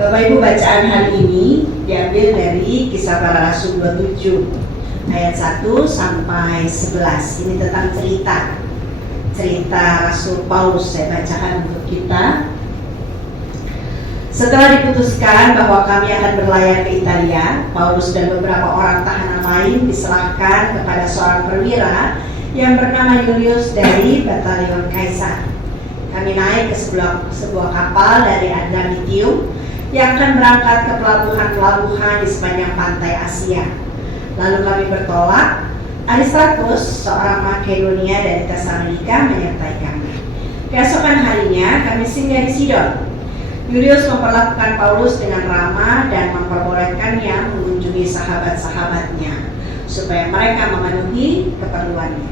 Bapak Ibu, bacaan hari ini diambil dari Kisah Para Rasul 27 ayat 1 sampai 11. Ini tentang cerita Rasul Paulus. Saya bacakan untuk kita. Setelah diputuskan bahwa kami akan berlayar ke Italia, Paulus dan beberapa orang tahanan lain diserahkan kepada seorang perwira yang bernama Julius dari Batalion Kaisar. Kami naik ke sebuah kapal dari Adramitium yang akan berangkat ke pelabuhan-pelabuhan di sepanjang pantai Asia. Lalu kami bertolak. Aristarchus, seorang Makedonia dari Tesalonika, menyertai kami. Keesokan harinya kami singgah di Sidon. Julius memperlakukan Paulus dengan ramah dan memperbolehkannya mengunjungi sahabat-sahabatnya supaya mereka memenuhi keperluannya.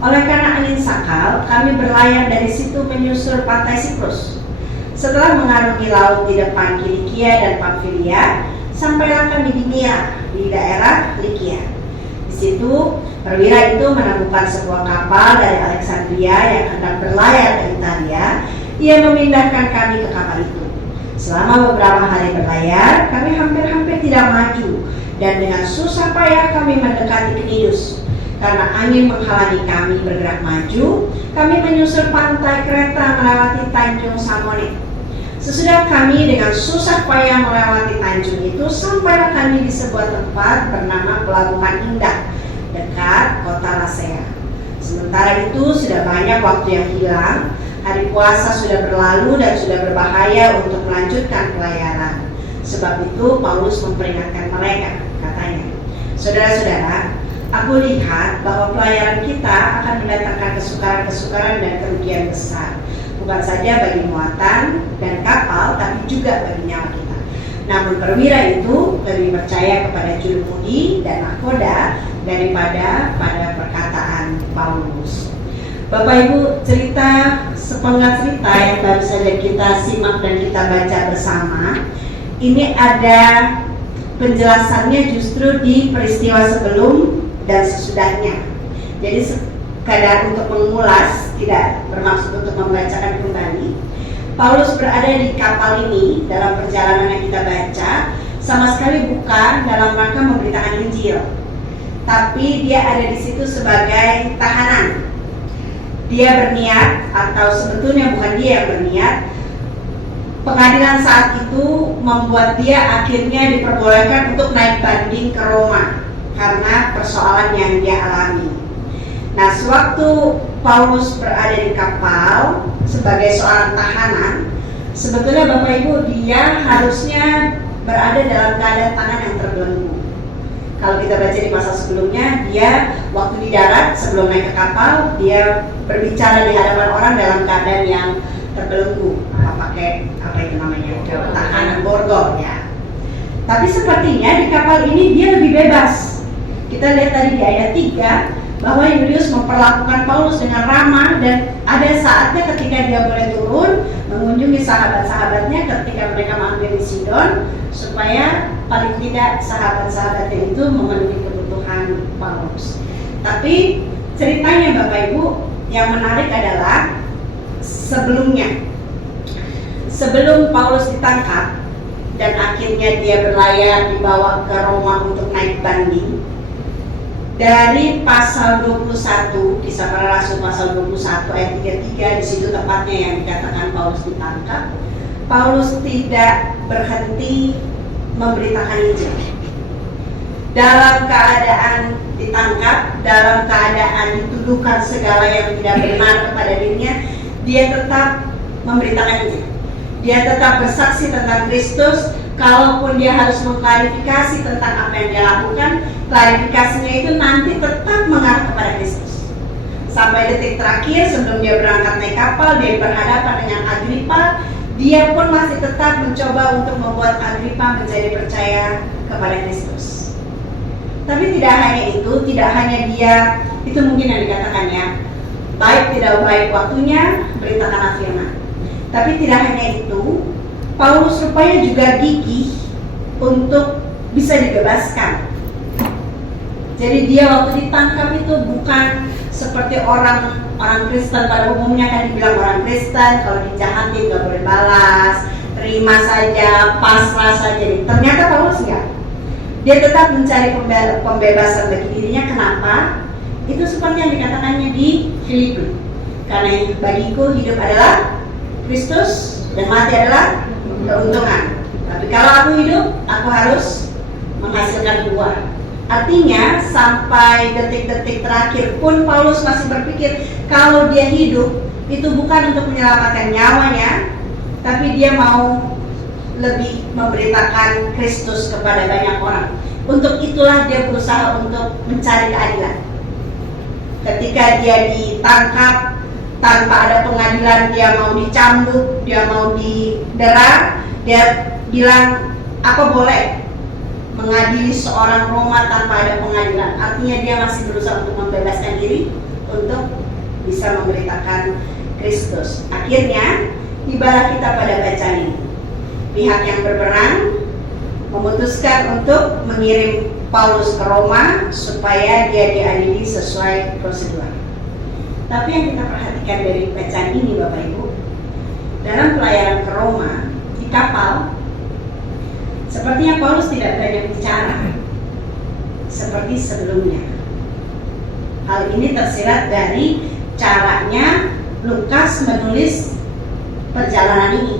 Oleh karena angin sakal, kami berlayar dari situ menyusur pantai Siprus. Setelah mengarungi laut di depan Kilikia dan Pamfilia, sampailah kami di Mira, di daerah Likia. Di situ, perwira itu menemukan sebuah kapal dari Alexandria yang hendak berlayar ke Italia. Ia memindahkan kami ke kapal itu. Selama beberapa hari berlayar, kami hampir-hampir tidak maju, dan dengan susah payah kami mendekati Knidus. Karena angin menghalangi kami bergerak maju, kami menyusur pantai Kreta melewati Tanjung Samonik. Sesudah kami dengan susah payah melewati tanjung itu, sampailah kami di sebuah tempat bernama Pelabuhan Indah, dekat kota Lasea. Sementara itu sudah banyak waktu yang hilang, hari puasa sudah berlalu dan sudah berbahaya untuk melanjutkan pelayaran. Sebab itu Paulus memperingatkan mereka, katanya, "Saudara-saudara, aku lihat bahwa pelayaran kita akan mendatangkan kesukaran-kesukaran dan kerugian besar, bukan saja bagi muatan dan kapal, tapi juga bagi nyawa kita. Namun perwira itu lebih percaya kepada jurumudi dan nahkoda daripada pada perkataan Paulus." Bapak Ibu, sepenggal cerita yang baru saja kita simak dan kita baca bersama, ini ada penjelasannya justru di peristiwa sebelum dan sesudahnya. Jadi sekadar untuk mengulas, tidak bermaksud untuk membacakan kembali. Paulus berada di kapal ini dalam perjalanan yang kita baca sama sekali bukan dalam rangka memberitakan Injil, tapi dia ada di situ sebagai tahanan. Dia berniat, atau sebetulnya bukan dia yang berniat, pengadilan saat itu membuat dia akhirnya diperbolehkan untuk naik banding ke Roma karena persoalan yang dia alami. Nah, sewaktu Paulus berada di kapal sebagai seorang tahanan, sebetulnya Bapak Ibu, dia harusnya berada dalam keadaan tangan yang terbelenggu. Kalau kita baca di pasal sebelumnya, dia waktu di darat sebelum naik ke kapal, dia berbicara di hadapan orang dalam keadaan yang terbelenggu, pakai apa itu namanya, tahanan borgol ya. Tapi sepertinya di kapal ini dia lebih bebas. Kita lihat tadi di ayat 3 bahwa Julius memperlakukan Paulus dengan ramah, dan ada saatnya ketika dia boleh turun mengunjungi sahabat-sahabatnya ketika mereka mampir di Sidon, supaya paling tidak sahabat-sahabatnya itu memenuhi kebutuhan Paulus. Tapi ceritanya Bapak Ibu, yang menarik adalah sebelum Paulus ditangkap dan akhirnya dia berlayar dibawa ke Roma untuk naik banding. Dari pasal 21, Kisah Para Rasul pasal 21 ayat 33, di situ tepatnya yang dikatakan Paulus ditangkap. Paulus tidak berhenti memberitakan Injil. Dalam keadaan ditangkap, dalam keadaan dituduhkan segala yang tidak benar kepada dirinya, dia tetap memberitakan Injil. Dia tetap bersaksi tentang Kristus. Kalaupun dia harus mengklarifikasi tentang apa yang dia lakukan, klarifikasinya itu nanti tetap mengarah kepada Kristus. Sampai detik terakhir sebelum dia berangkat naik kapal, dia berhadapan dengan Agripa, dia pun masih tetap mencoba untuk membuat Agripa menjadi percaya kepada Kristus. Tapi tidak hanya itu, tidak hanya dia, itu mungkin yang dikatakan ya, baik tidak baik waktunya, beritakanlah firman. Tapi tidak hanya itu, Paulus rupanya juga gigih untuk bisa dibebaskan. Jadi dia waktu ditangkap itu bukan seperti orang Kristen pada umumnya, kan dibilang orang Kristen kalau dijahatin gak boleh balas, terima saja, pasrah saja. Ternyata Paulus enggak. Dia tetap mencari pembebasan bagi dirinya. Kenapa? Itu seperti yang dikatakannya di Filipi. Karena bagiku hidup adalah Kristus dan mati adalah keuntungan. Tapi kalau aku hidup, aku harus menghasilkan buah. Artinya sampai detik-detik terakhir pun Paulus masih berpikir kalau dia hidup itu bukan untuk menyelamatkan nyawanya, tapi dia mau lebih memberitakan Kristus kepada banyak orang. Untuk itulah dia berusaha untuk mencari keadilan. Ketika dia ditangkap tanpa ada pengadilan, dia mau dicambuk, dia mau didera, dia bilang, apa boleh mengadili seorang Roma tanpa ada pengadilan. Artinya dia masih berusaha untuk membebaskan diri untuk bisa memberitakan Kristus. Akhirnya tibalah kita pada bacaan ini. Pihak yang berperang memutuskan untuk mengirim Paulus ke Roma supaya dia diadili sesuai prosedur. Tapi yang kita perhatikan dari bacaan ini Bapak Ibu, dalam pelayaran ke Roma di kapal, sepertinya Paulus tidak banyak bicara seperti sebelumnya. Hal ini tersirat dari caranya Lukas menulis perjalanan ini.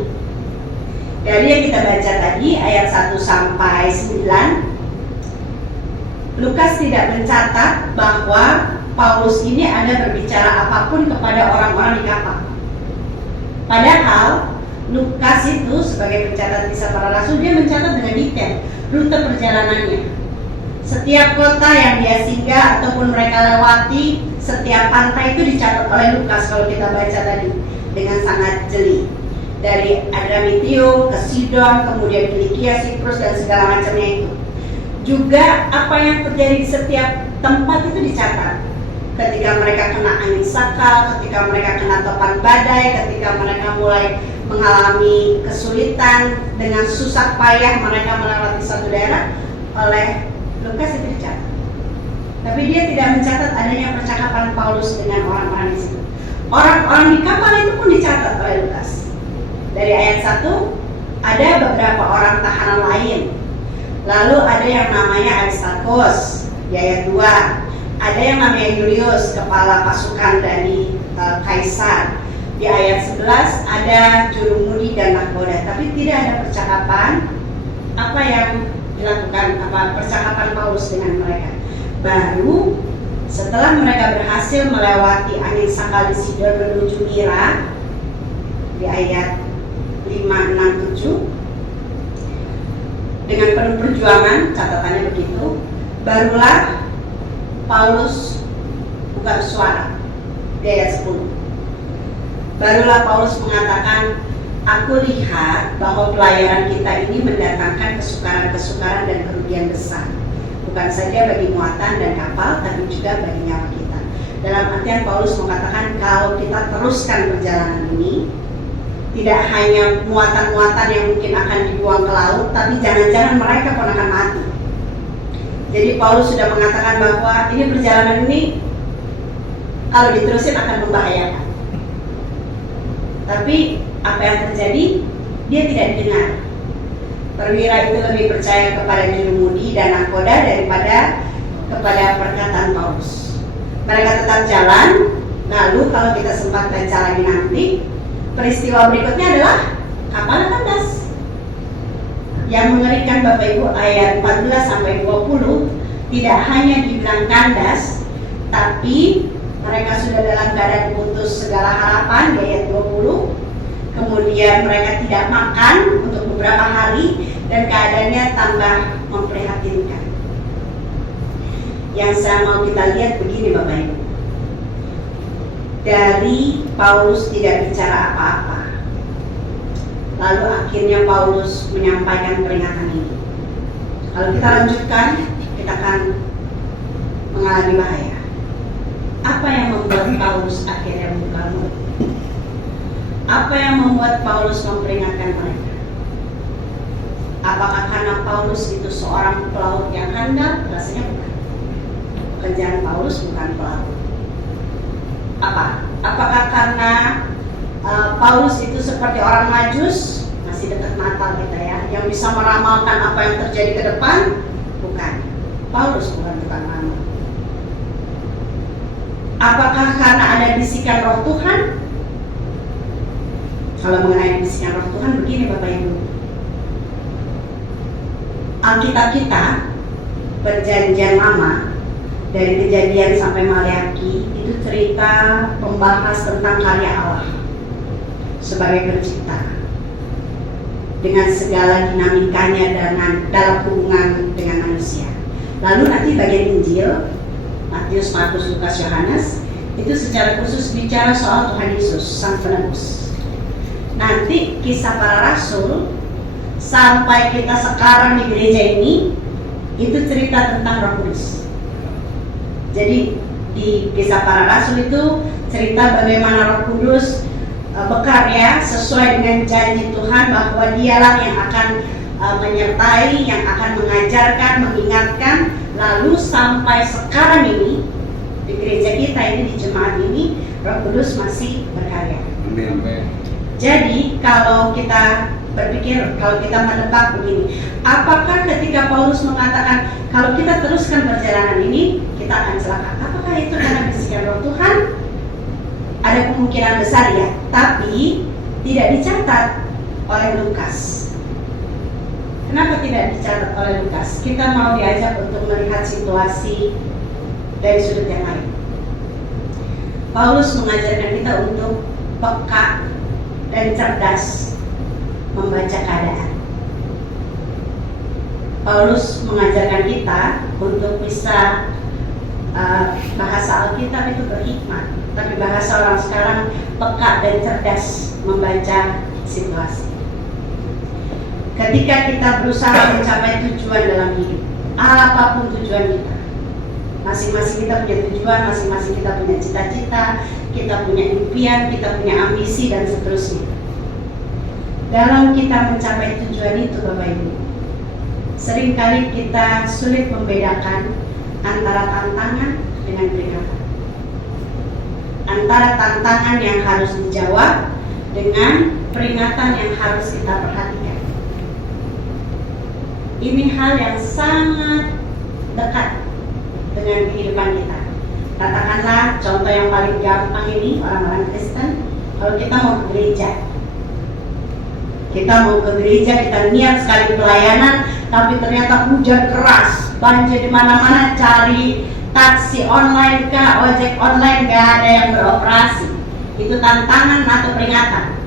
Dari yang kita baca tadi ayat 1 sampai 9, Lukas tidak mencatat bahwa Paulus ini ada berbicara apapun kepada orang-orang di kapal. Padahal Lukas itu sebagai pencatat kisah para rasul, dia mencatat dengan detail rute perjalanannya. Setiap kota yang dia singgah ataupun mereka lewati, setiap pantai itu dicatat oleh Lukas kalau kita baca tadi dengan sangat jeli. Dari Adramitium ke Sidon, kemudian Kilikia, Siprus dan segala macamnya itu. Juga apa yang terjadi di setiap tempat itu dicatat. Ketika mereka kena angin sakal, ketika mereka kena topan badai, ketika mereka mulai mengalami kesulitan, dengan susah payah mereka melewati satu daerah, oleh Lukas itu dicatat. Tapi dia tidak mencatat adanya percakapan Paulus dengan orang-orang di situ. Orang-orang di kapal itu pun dicatat oleh Lukas. Dari ayat 1 ada beberapa orang tahanan lain. Lalu ada yang namanya Aristarchus di ayat 2. Ada yang namanya Julius, kepala pasukan dari Kaisar. Di ayat 11 ada jurumudi dan nahkoda. Tapi tidak ada percakapan apa yang dilakukan, percakapan Paulus dengan mereka. Baru setelah mereka berhasil melewati angin sakal di Sidon menuju Mira di ayat 5, 6, 7, dengan penuh perjuangan, catatannya begitu, barulah Paulus buka suara di ayat 10. Barulah Paulus mengatakan, aku lihat bahwa pelayaran kita ini mendatangkan kesukaran-kesukaran dan kerugian besar, bukan saja bagi muatan dan kapal, tapi juga bagi nyawa kita. Dalam artian Paulus mengatakan kalau kita teruskan perjalanan ini, tidak hanya muatan-muatan yang mungkin akan dibuang ke laut, tapi jangan-jangan mereka pun akan mati. Jadi Paulus sudah mengatakan bahwa ini perjalanan ini kalau diterusin akan membahayakan. Tapi apa yang terjadi? Dia tidak didengar. Perwira itu lebih percaya kepada jurumudi dan nahkoda daripada kepada perkataan Paulus. Mereka tetap jalan. Lalu kalau kita sempat baca lagi nanti, peristiwa berikutnya adalah kapal kandas. Yang mengerikan Bapak Ibu, ayat 14 sampai 20 tidak hanya dibilang kandas, tapi mereka sudah dalam keadaan putus segala harapan di ayat 20. Kemudian mereka tidak makan untuk beberapa hari dan keadaannya tambah memprihatinkan. Yang saya mau kita lihat begini Bapak Ibu. Dari Paulus tidak bicara apa-apa, lalu akhirnya Paulus menyampaikan peringatan ini. Kalau kita lanjutkan, kita akan mengalami bahaya. Apa yang membuat Paulus akhirnya membuka mulut? Apa yang membuat Paulus memperingatkan mereka? Apakah karena Paulus itu seorang pelaut yang handal? Rasanya bukan. Pekerjaan Paulus bukan pelaut. Apakah karena Paulus itu seperti orang Majus? masih dekat Natal kita ya, yang bisa meramalkan apa yang terjadi ke depan? Bukan. Paulus bukan tukang ramal. Apakah karena ada bisikan roh Tuhan? Kalau mengenai bisikan roh Tuhan begini Bapak Ibu, Alkitab kita Perjanjian Lama dari Kejadian sampai Maleakhi itu cerita membahas tentang karya Allah sebagai pencipta dengan segala dinamikanya dalam hubungan dengan manusia. Lalu nanti bagian Injil Matius, Markus, Lukas, Yohanes itu secara khusus bicara soal Tuhan Yesus Sang Penebus. Nanti Kisah Para Rasul sampai kita sekarang di gereja ini itu cerita tentang Roh Kudus. Jadi di Kisah Para Rasul itu cerita bagaimana Roh Kudus berkarya sesuai dengan janji Tuhan bahwa Dialah yang akan menyertai, yang akan mengajarkan, mengingatkan. Lalu sampai sekarang ini di gereja kita ini, di jemaat ini, Roh Kudus masih berkarya. Amin. Jadi kalau kita berpikir, kalau kita menebak begini, apakah ketika Paulus mengatakan kalau kita teruskan perjalanan ini kita akan celaka, apakah itu karena bisikan Roh Tuhan? Ada kemungkinan besar ya, tapi tidak dicatat oleh Lukas. Kenapa tidak dicatat oleh Lukas? Kita mau diajak untuk melihat situasi dari sudut yang lain. Paulus mengajarkan kita untuk peka dan cerdas membaca keadaan. Paulus mengajarkan kita untuk bisa bahasa Alkitab itu berhikmat, tapi bahasa orang sekarang peka dan cerdas membaca situasi. Ketika kita berusaha mencapai tujuan dalam hidup, apapun tujuan kita, masing-masing kita punya tujuan, masing-masing kita punya cita-cita, kita punya impian, kita punya ambisi dan seterusnya. Dalam kita mencapai tujuan itu Bapak Ibu, seringkali kita sulit membedakan antara tantangan dengan peringatan, antara tantangan yang harus dijawab dengan peringatan yang harus kita perhatikan. Ini hal yang sangat dekat dengan kehidupan kita. Katakanlah contoh yang paling gampang ini, orang-orang Kristen, kalau kita mau ke gereja, kita niat sekali pelayanan, tapi ternyata hujan keras, banjir di mana-mana, cari taksi online kah, ojek online gak ada yang beroperasi. Itu tantangan atau peringatan?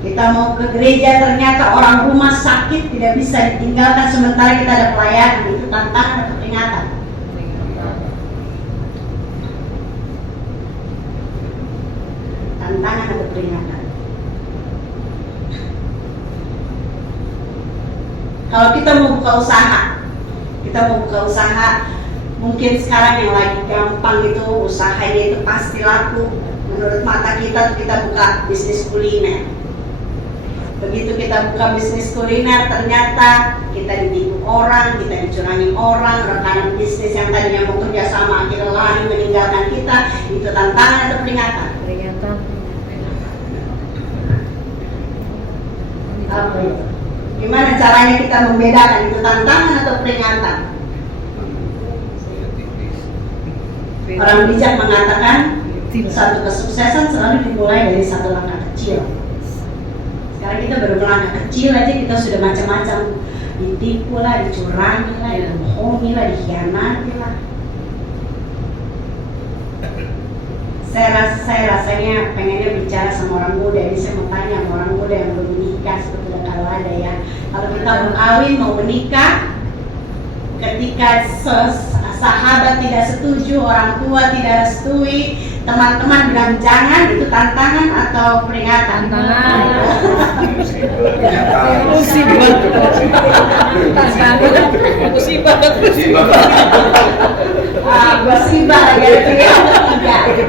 Kita mau ke gereja, ternyata orang rumah sakit tidak bisa ditinggalkan sementara kita ada pelayanan. Itu tantangan atau peringatan? Tantangan atau peringatan? Kalau kita mau buka usaha, mungkin sekarang yang lagi gampang itu usahanya itu pasti laku. Menurut mata kita buka bisnis kuliner. Begitu kita buka bisnis kuliner, ternyata kita ditipu orang, kita dicurangi orang, rekanan bisnis yang tadinya mau kerja sama akhirnya lari meninggalkan kita. Itu tantangan atau peringatan? Peringatan. Apa itu? Gimana caranya kita membedakan itu tantangan atau peringatan? Orang bijak mengatakan satu kesuksesan selalu dimulai dari satu langkah kecil. Sekarang kita baru melangkah kecil aja kita sudah macam-macam, ditipu lah, dicurangi lah, dibohongi lah, dikhianati lah. Saya rasanya pengennya bicara sama orang muda. Jadi saya mau tanya sama orang muda yang belum menikah, sebetulnya kalau ada ya. Kalau kita mau kawin, mau menikah, ketika sahabat tidak setuju, orang tua tidak restui, teman-teman bilang jangan, itu tantangan atau peringatan? Tantangan. Musibah gitu ya.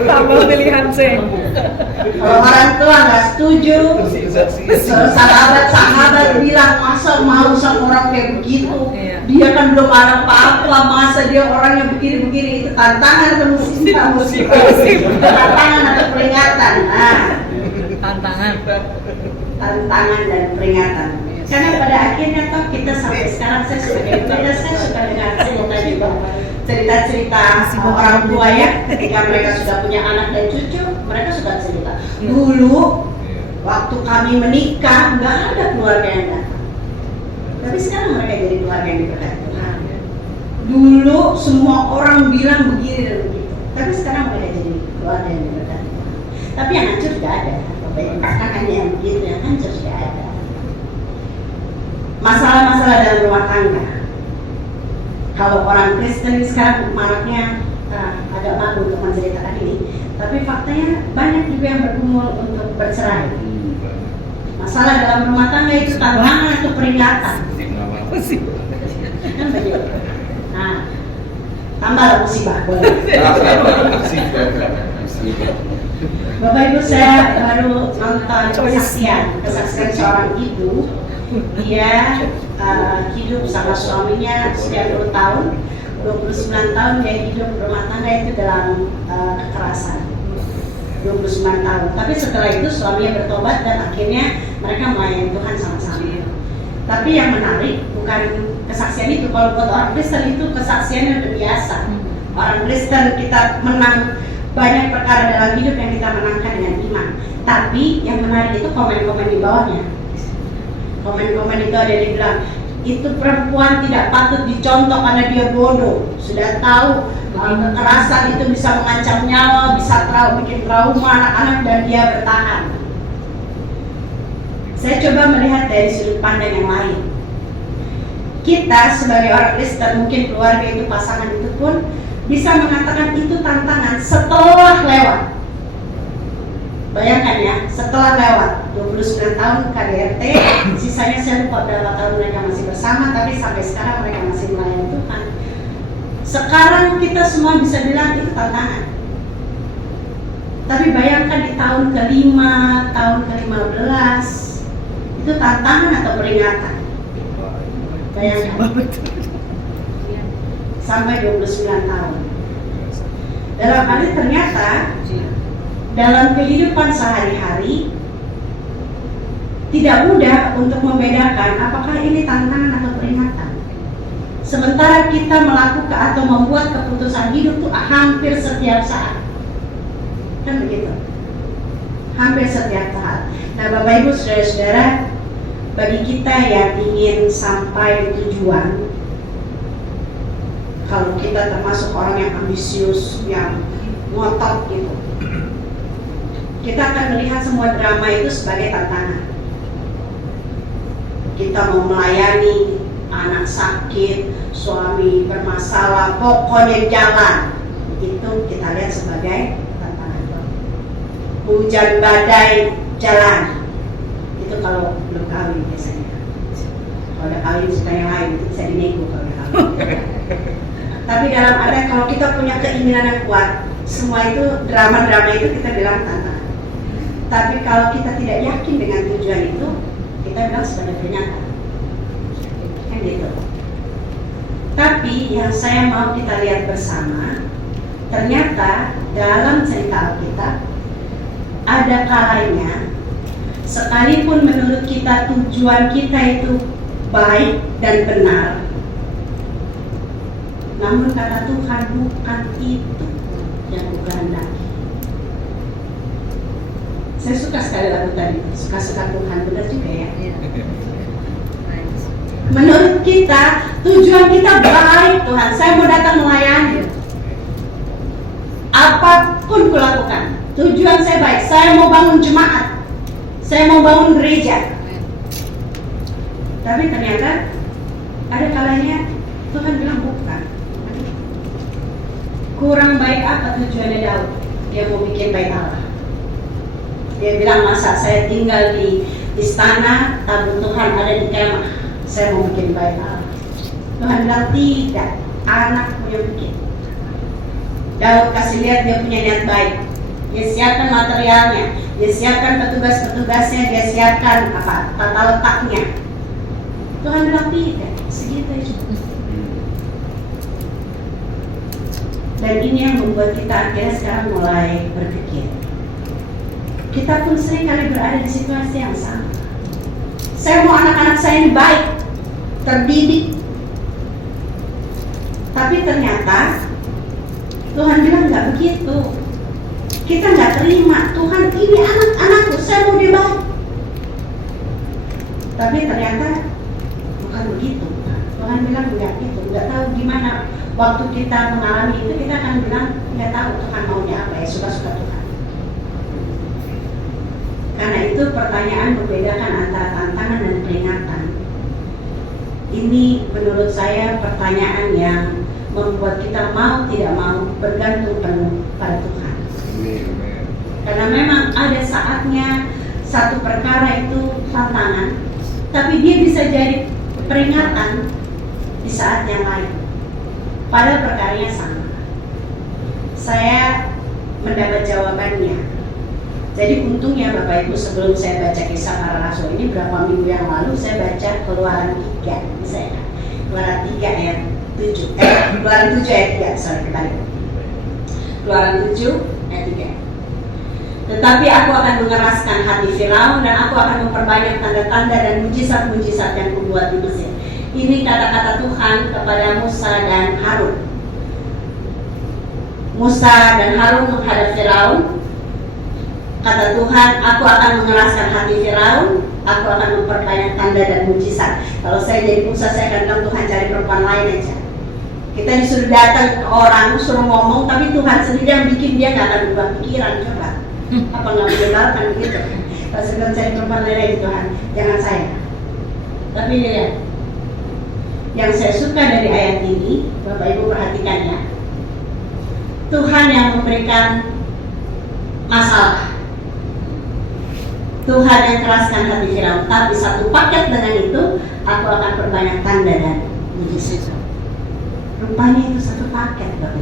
Tambah pilihan sih. Kalau orang tua nggak setuju, sahabat bilang masa mau sama orang kayak begitu, dia kan belum ada apa-apa, masa dia orangnya begini-begini. Itu tantangan atau musibah? Tantangan atau peringatan? Nah, Tantangan. tantangan dan peringatan. Karena pada akhirnya toh kita sampai sekarang saya sebagai ibadah saya suka dengar cerita juga cerita-cerita orang tua ya ketika mereka sudah punya anak dan cucu, mereka suka cerita. Dulu waktu kami menikah nggak ada keluarga yang datang, tapi sekarang mereka jadi keluarga yang diberkati Tuhan. Dulu semua orang bilang begini dan begitu, tapi sekarang mereka jadi keluarga yang diberkati Tuhan. Tapi yang hancur sudah ada, bukan hanya yang begitu, yang hancur sudah ada. Masalah-masalah dalam rumah tangga. Kalau orang Kristen sekarang maraknya agak malu untuk menceritakan ini, tapi faktanya banyak juga yang bergumul untuk bercerai. Masalah dalam rumah tangga itu tantangan atau peringatan. Kan begitu. Nah, tambah musibah boleh. Bapak Ibu, saya baru nonton kesaksian seorang ibu. Dia hidup sama suaminya 90 tahun, 29 tahun dia hidup rumah tangga itu dalam kekerasan. 29 tahun. Tapi setelah itu suaminya bertobat dan akhirnya mereka melayani Tuhan sama-sama. Tapi yang menarik bukan kesaksian itu. Kalau buat orang Kristen itu kesaksiannya udah biasa. Orang Kristen kita menang banyak perkara dalam hidup yang kita menangkan dengan iman. Tapi yang menarik itu komen-komen di bawahnya. Komen-komen itu ada yang bilang, itu perempuan tidak patut dicontoh karena dia bodoh. Sudah tahu kekerasan itu bisa mengancam nyawa, bisa bikin trauma anak-anak dan dia bertahan. Saya coba melihat dari sudut pandang yang lain. Kita sebagai orang Kristen, mungkin keluarga itu, pasangan itu pun bisa mengatakan itu tantangan setelah lewat. Bayangkan ya, setelah lewat 29 tahun KDRT, sisanya saya lupa berapa tahun mereka masih bersama, tapi sampai sekarang mereka masih melayani Tuhan. Sekarang kita semua bisa bilang itu tantangan. Tapi bayangkan di tahun ke-5, tahun ke-15, itu tantangan atau peringatan? Bayangkan. Sampai 29 tahun. Dalam hal ini ternyata dalam kehidupan sehari-hari tidak mudah untuk membedakan apakah ini tantangan atau peringatan. Sementara kita melakukan atau membuat keputusan hidup itu hampir setiap saat. Kan begitu? Hampir setiap saat. Nah, Bapak Ibu Saudara-saudara, bagi kita yang ingin sampai tujuan, kalau kita termasuk orang yang ambisius, yang ngotot gitu, kita akan melihat semua drama itu sebagai tantangan. Kita mau melayani anak sakit, suami bermasalah, pokoknya jalan. Itu kita lihat sebagai tantangan. Hujan badai, jalan. Itu kalau belum kawin biasanya. Kalau udah kawin suka yang lain, itu bisa dinego kalau udah kawin. Tapi dalam ada kalau kita punya keinginan yang kuat, semua itu drama-drama itu kita bilang tantangan. Tapi kalau kita tidak yakin dengan tujuan itu, kita bilang sebagai peringatan. Kan gitu. Tapi yang saya mau kita lihat bersama, ternyata dalam cerita Alkitab ada kalanya, sekalipun menurut kita tujuan kita itu baik dan benar, namun kata Tuhan bukan itu yang kukehendaki. Saya suka sekali lagu tadi, suka-suka Tuhan, benar juga ya. Menurut kita, tujuan kita baik Tuhan, saya mau datang melayani. Apapun kulakukan, tujuan saya baik, saya mau bangun jemaat, saya mau bangun gereja. Tapi ternyata ada kalanya Tuhan bilang bukan. Kurang baik apa tujuannya Daud? Dia mau bikin bait Allah. Dia bilang, masa saya tinggal di istana, tabut Tuhan ada di kemah, saya mau bikin bait Allah. Tuhan bilang tidak, anakmu yang bikin. Daud kasih lihat dia punya niat baik. Dia siapkan materialnya, dia siapkan petugas-petugasnya, dia siapkan tata letaknya. Tuhan bilang tidak, segitu aja. Dan ini yang membuat kita akhirnya sekarang mulai berpikir, Kita pun sering kali berada di situasi yang sama. Saya mau anak-anak saya ini baik, terdidik, tapi ternyata Tuhan bilang nggak begitu. Kita nggak terima. Tuhan, ini anak-anakku, saya mau dia baik. Tapi ternyata bukan begitu. Tuhan bilang nggak gitu. Nggak tahu gimana. Waktu kita mengalami itu, kita akan bilang nggak tahu Tuhan maunya apa, ya suka-suka Tuhan. Karena itu pertanyaan membedakan antara tantangan dan peringatan. Ini menurut saya pertanyaan yang membuat kita mau tidak mau bergantung penuh pada Tuhan. Karena memang ada saatnya satu perkara itu tantangan, tapi dia bisa jadi peringatan di saat yang lain. Padahal perkaranya sama. Saya mendapat jawabannya. Jadi untungnya Bapak Ibu, sebelum saya baca kisah para rasul ini berapa minggu yang lalu saya baca Keluaran 3, misalnya Keluaran 3 ayat 7, Keluaran 7 ayat 3, kembali. Keluaran 7 ayat 3. Tetapi aku akan mengeraskan hati Firaun dan aku akan memperbanyak tanda-tanda dan mujizat-mujizat yang kubuat di Mesir. Ini kata-kata Tuhan kepada Musa dan Harun. Musa dan Harun menghadap Firaun. Kata Tuhan, aku akan mengeraskan hati Firaun, aku akan memperbanyak tanda dan mujizat. Kalau saya jadi Musa, saya akan bilang Tuhan cari perempuan lain aja. Kita disuruh datang ke orang, suruh ngomong, tapi Tuhan sendiri yang bikin, dia gak akan berubah pikiran. Coba, apa gak mendengarkan gitu? Kalau saya bilang cari perempuan lain aja Tuhan, jangan saya. Tapi lihat, yang saya suka dari ayat ini, Bapak Ibu perhatikan ya, Tuhan yang memberikan masalah. Tuhan yang keraskan hati Firaun, tapi satu paket dengan itu, aku akan perbanyak tanda dan mujizat. Rupanya itu satu paket, Bapak.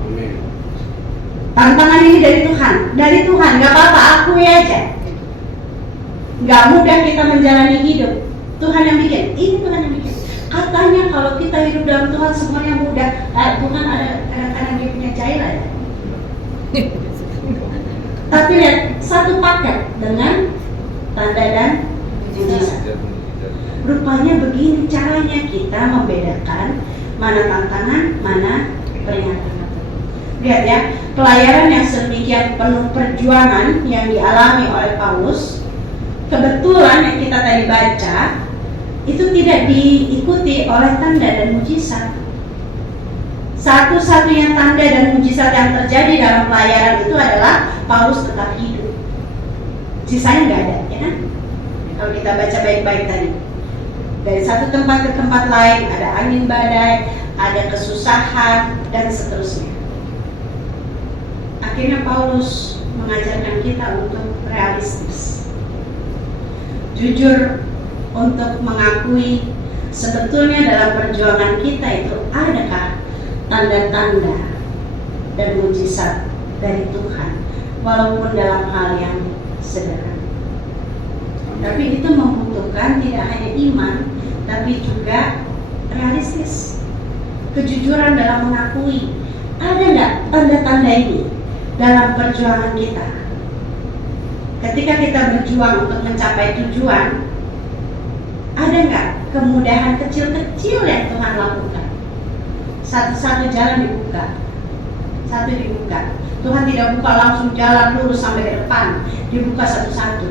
Amin. Tantangan ini dari Tuhan, nggak apa-apa, akui aja. Nggak mudah kita menjalani hidup. Tuhan yang bikin, ini Tuhan yang bikin. Katanya kalau kita hidup dalam Tuhan semuanya mudah. Tuhan ada kadang-kadang dia punya cairan ya. Tapi lihat, satu paket dengan tanda dan mujizat. Rupanya begini caranya kita membedakan mana tantangan, mana peringatan. Lihat ya, pelayaran yang sedemikian penuh perjuangan yang dialami oleh Paulus, kebetulan yang kita tadi baca, itu tidak diikuti oleh tanda dan mujizat. Satu-satunya tanda dan mujizat yang terjadi dalam pelayaran itu adalah Paulus tetap hidup. Sisanya nggak ada, ya kan? Kalau kita baca baik-baik tadi, dari satu tempat ke tempat lain ada angin badai, ada kesusahan dan seterusnya. Akhirnya Paulus mengajarkan kita untuk realistis, jujur, untuk mengakui sebetulnya dalam perjuangan kita itu adakah tanda-tanda dan mujizat dari Tuhan, walaupun dalam hal yang sederhana. Tapi itu membutuhkan tidak hanya iman, tapi juga realistis, kejujuran dalam mengakui ada nggak tanda-tanda ini dalam perjuangan kita. Ketika kita berjuang untuk mencapai tujuan, ada nggak kemudahan kecil-kecil yang Tuhan lakukan? Satu-satu jalan dibuka, satu dibuka. Tuhan tidak buka langsung jalan lurus sampai ke depan, dibuka satu-satu.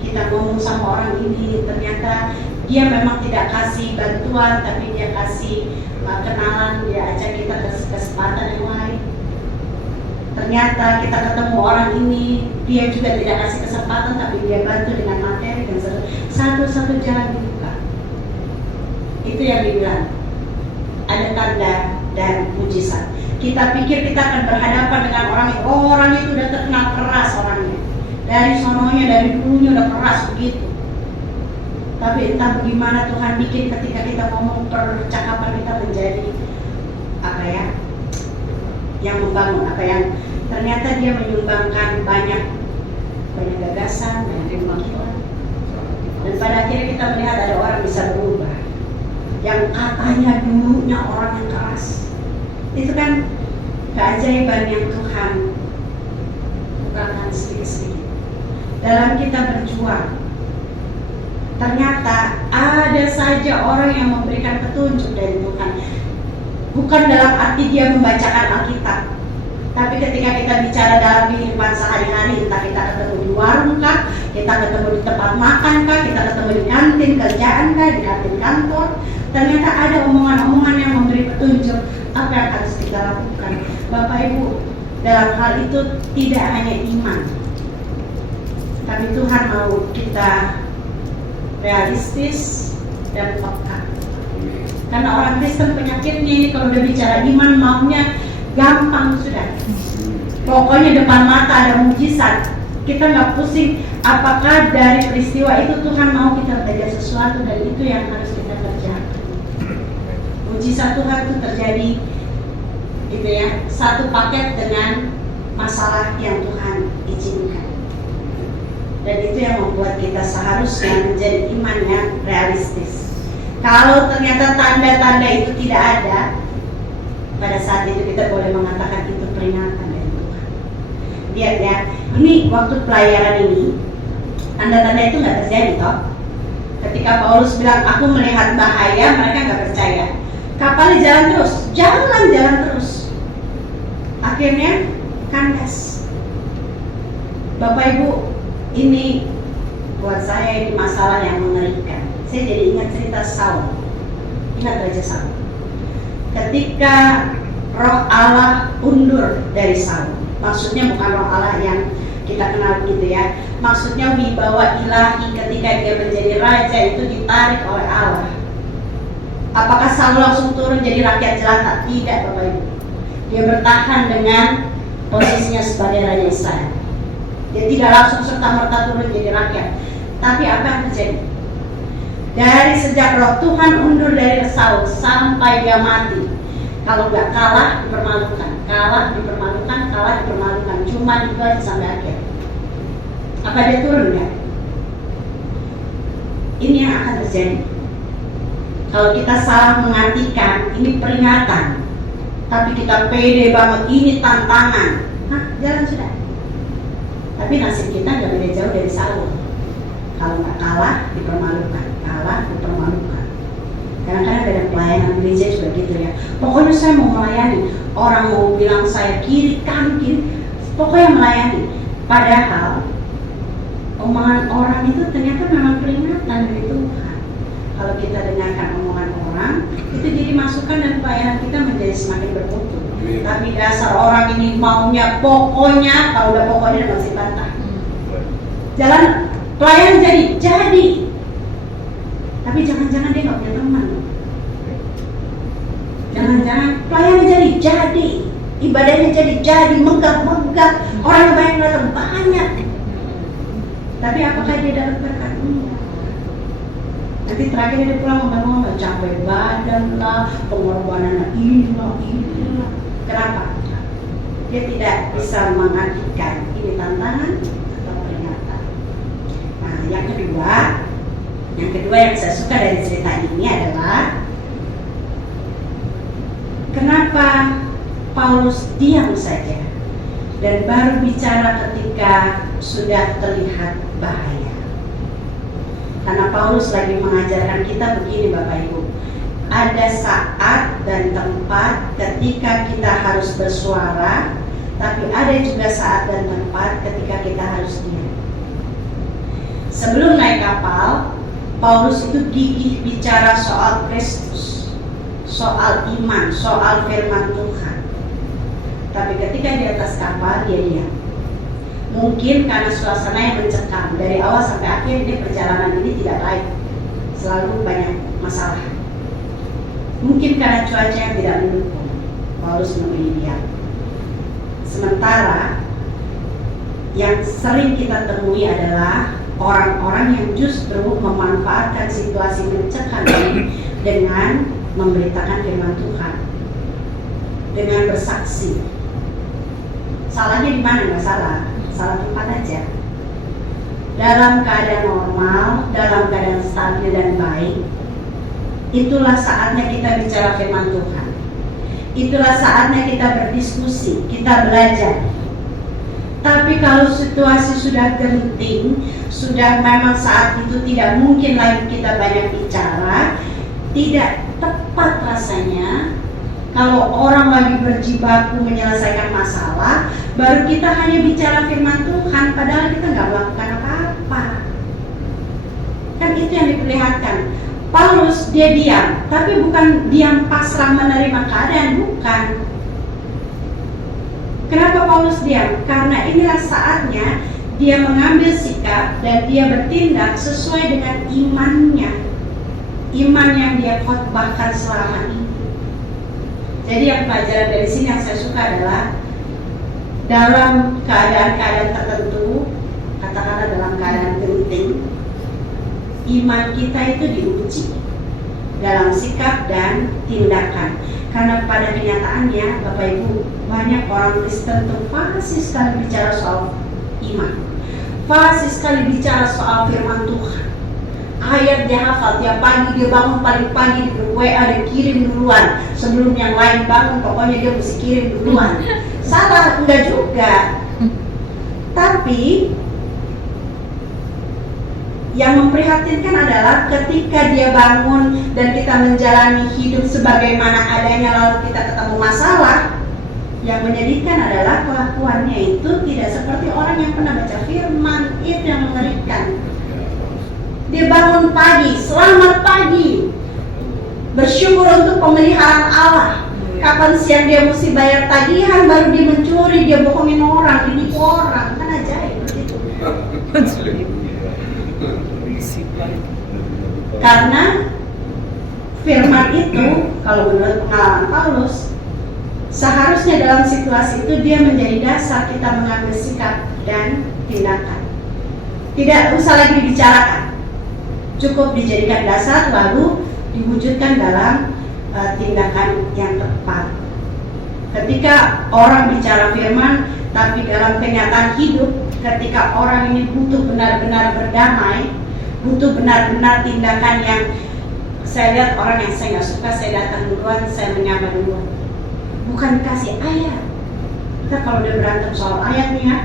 Kita ngomong sama orang ini, ternyata dia memang tidak kasih bantuan, tapi dia kasih kenalan, dia ajak kita ke kesempatan yang lain. Ternyata kita ketemu orang ini, dia juga tidak kasih kesempatan, tapi dia bantu dengan materi dan satu-satu jalan dibuka. Itu yang dibilang ada tanda dan mujizat. Kita pikir kita akan berhadapan dengan orang itu, orang itu udah terkenal keras orangnya, dari sononya, dari dulunya udah keras begitu. Tapi entah bagaimana Tuhan bikin ketika kita ngomong, percakapan kita menjadi apa ya, yang membangun, apa yang ternyata dia menyumbangkan banyak gagasan, banyak pemikiran. Dan pada akhirnya kita melihat ada orang bisa berubah, yang katanya dulunya orang yang keras. Itu kan keajaiban yang Tuhan bukakan sedikit-sedikit. Dalam kita berjuang, ternyata ada saja orang yang memberikan petunjuk dari Tuhan. Bukan dalam arti dia membacakan Alkitab, tapi ketika kita bicara dalam kehidupan sehari-hari, entah kita ketemu di warung kah, kita ketemu di tempat makan kah, kita ketemu di kantin kerjaan kah, di kantin kantor, ternyata ada omongan-omongan yang memberi petunjuk apa yang harus kita lakukan. Bapak Ibu, dalam hal itu tidak hanya iman, tapi Tuhan mau kita realistis dan peka. Karena orang Kristen penyakitnya ini kalau udah bicara iman maunya gampang sudah. Pokoknya depan mata ada mujizat. Kita nggak pusing apakah dari peristiwa itu Tuhan mau kita belajar sesuatu, dan itu yang harus kita kerjakan. Mujizat Tuhan itu terjadi gitu ya, satu paket dengan masalah yang Tuhan izinkan. Dan itu yang membuat kita seharusnya menjadi iman yang realistis. Kalau ternyata tanda-tanda itu tidak ada, pada saat itu kita boleh mengatakan itu peringatan dari Tuhan. Lihat ya, ini waktu pelayaran ini, tanda-tanda itu nggak terjadi toh. Ketika Paulus bilang aku melihat bahaya, mereka nggak percaya. Kapalnya jalan terus. Akhirnya kandas. Bapak Ibu, ini buat saya ini masalah yang mengerikan. Saya jadi ingat cerita Saul. Ingat Raja Saul. Ketika roh Allah undur dari Saul, maksudnya bukan roh Allah yang kita kenal gitu ya. Maksudnya wibawa ilahi ketika dia menjadi raja itu ditarik oleh Allah. Apakah Saul langsung turun jadi rakyat jelata? Tidak, Bapak Ibu. Dia bertahan dengan posisinya sebagai raja Israel. Dia tidak langsung serta-merta turun jadi rakyat. Tapi apa yang terjadi? Dari sejak roh Tuhan undur dari Saul sampai dia mati, kalau nggak kalah dipermalukan, cuma itu aja sampai akhir. Apa dia turun nggak? Ini yang akan terjadi. Kalau kita salah mengartikan ini peringatan, tapi kita pede banget ini tantangan, jalan sudah. Tapi nasib kita nggak beda jauh dari Saul. Kalau nggak kalah dipermalukan. Kadang-kadang ada pelayanan gereja juga gitu ya. Pokoknya saya mau melayani. Orang mau bilang saya kiri, kanan, kiri, pokoknya melayani. Padahal omongan orang itu ternyata memang peringatan dari Tuhan. Kalau kita dengarkan omongan orang, itu jadi masukan dan pelayanan kita menjadi semakin bermutu. Tapi dasar orang ini maunya pokoknya, kalau udah pokoknya masih bantah. Jalan pelayan jadi. Tapi jangan-jangan dia nggak punya teman. Jangan-jangan pelayannya jadi, ibadahnya jadi, megah, orang yang banyak datang banyak. Tapi apakah dia dapat berkat? Nanti terakhir dia pulang ngomong capek badan lah, pengorbanan inilah. Kenapa? Dia tidak bisa mengartikan ini tantangan atau peringatan. Nah, yang kedua yang saya suka dari cerita ini adalah kenapa Paulus diam saja dan baru bicara ketika sudah terlihat bahaya. Karena Paulus lagi mengajarkan kita begini Bapak Ibu, ada saat dan tempat ketika kita harus bersuara, tapi ada juga saat dan tempat ketika kita harus diam. Sebelum naik kapal, Paulus itu gigih bicara soal Kristus, soal iman, soal firman Tuhan. Tapi ketika di atas kapal dia diam. Mungkin karena suasana yang mencekam dari awal sampai akhir, ini perjalanan ini tidak baik, selalu banyak masalah. Mungkin karena cuaca yang tidak mendukung, Paulus memilih diam. Sementara yang sering kita temui adalah orang-orang yang justru memanfaatkan situasi mencekam ini dengan memberitakan firman Tuhan, dengan bersaksi. Salahnya di mana? Nggak salah tempat aja. Dalam keadaan normal, dalam keadaan stabil dan baik, itulah saatnya kita bicara firman Tuhan. Itulah saatnya kita berdiskusi, kita belajar. Tapi kalau situasi sudah genting, sudah memang saat itu tidak mungkin lagi kita banyak bicara, tidak tepat rasanya kalau orang lagi berjibaku menyelesaikan masalah, baru kita hanya bicara firman Tuhan, padahal kita nggak melakukan apa-apa. Kan itu yang diperlihatkan. Paulus dia diam, tapi bukan diam pasrah menerima keadaan, bukan. Kenapa Paulus diam? Karena inilah saatnya dia mengambil sikap dan dia bertindak sesuai dengan imannya, iman yang dia khotbahkan selama ini. Jadi yang pelajaran dari sini yang saya suka adalah dalam keadaan-keadaan tertentu, katakanlah dalam keadaan genting, iman kita itu diuji dalam sikap dan tindakan. Karena pada kenyataannya, Bapak Ibu, banyak orang Kristen tuh fasih sekali bicara soal iman, fasih sekali bicara soal firman Tuhan. Ayat dia hafal, tiap pagi dia bangun paling pagi, di WA dia kirim duluan sebelum yang lain bangun, pokoknya dia mesti kirim duluan. Salah, enggak juga. Tapi yang memprihatinkan adalah ketika dia bangun dan kita menjalani hidup sebagaimana adanya, lalu kita ketemu masalah, yang menyedihkan adalah kelakuannya itu tidak seperti orang yang pernah baca firman. Itu yang mengerikan. Dia bangun pagi, selamat pagi, bersyukur untuk pemeliharaan Allah. Kapan siang dia mesti bayar tagihan, baru dia mencuri, dia bohongin orang, dinipu orang. Kan ajaib begitu. Karena firman itu, kalau menurut pengalaman Paulus, seharusnya dalam situasi itu dia menjadi dasar kita mengambil sikap dan tindakan. Tidak usah lagi dibicarakan, cukup dijadikan dasar lalu diwujudkan dalam tindakan yang tepat. Ketika orang bicara firman, tapi dalam kenyataan hidup, ketika orang ini butuh benar-benar berdamai, butuh benar-benar tindakan yang saya lihat orang yang saya nggak suka, saya datang duluan, saya menyapa duluan, bukan kasih ayat. Kita kalau udah berantem soal ayat nih ya,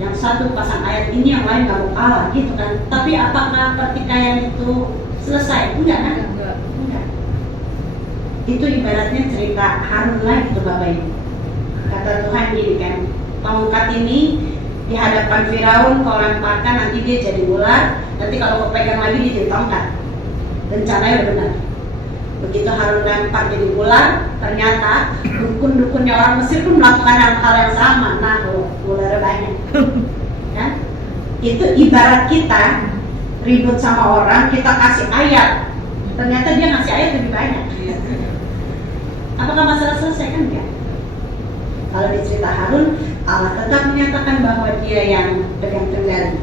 yang satu pasang ayat ini, yang lain nggak mau kalah gitu kan. Tapi apakah pertikaian itu selesai? Enggak kan? Enggak. Itu ibaratnya cerita Harun lagi tuh Bapak Ibu. Kata Tuhan gini kan, tongkat ini di hadapan Firaun kau lemparkan, nanti dia jadi ular, nanti kalau kau pegang lagi dia jadi tongkat. Rencananya udah benar. Begitu Harun lempar jadi ular, ternyata dukun-dukunnya orang Mesir pun melakukan hal yang sama. Nah, ular banyak. Kan? Itu ibarat kita ribut sama orang, kita kasih ayat, ternyata dia ngasih ayat lebih banyak. Apakah masalah selesai? Kan enggak. Kalau di cerita Harun, Allah tetap menyatakan bahwa dia yang pegang kendali.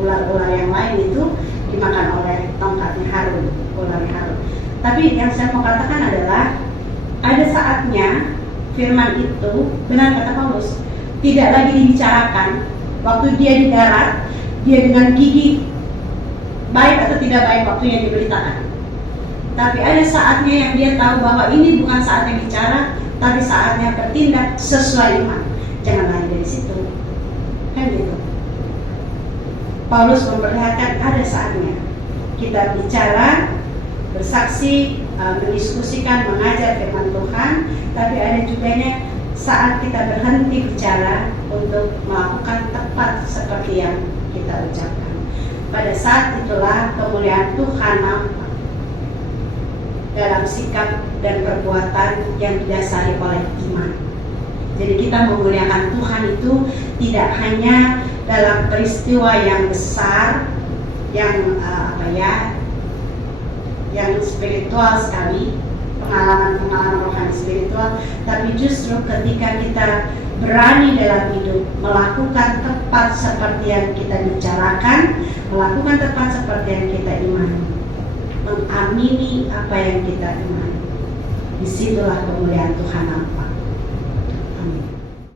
Ular-ular yang lain itu dimakan oleh tongkatnya Harun, ular Harun. Tapi yang saya mau katakan adalah ada saatnya firman itu, benar kata Paulus, tidak lagi dibicarakan. Waktu dia di darat, dia dengan gigi baik atau tidak baik waktunya diberitakan. Tapi ada saatnya yang dia tahu bahwa ini bukan saatnya bicara, tapi saatnya bertindak sesuai iman. Jangan lari dari situ. Kan gitu. Paulus memperlihatkan ada saatnya kita bicara, bersaksi, mendiskusikan, mengajar firman Tuhan, tapi ada juganya saat kita berhenti bicara untuk melakukan tepat seperti yang kita ucapkan. Pada saat itulah kemuliaan Tuhan nampak dalam sikap dan perbuatan yang didasari oleh iman. Jadi kita memuliakan Tuhan itu tidak hanya dalam peristiwa yang besar, yang yang spiritual sekali, pengalaman-pengalaman rohani spiritual, tapi justru ketika kita berani dalam hidup melakukan tepat seperti yang kita bicarakan, melakukan tepat seperti yang kita imani, mengamini apa yang kita imani, disitulah kemuliaan Tuhan nampak.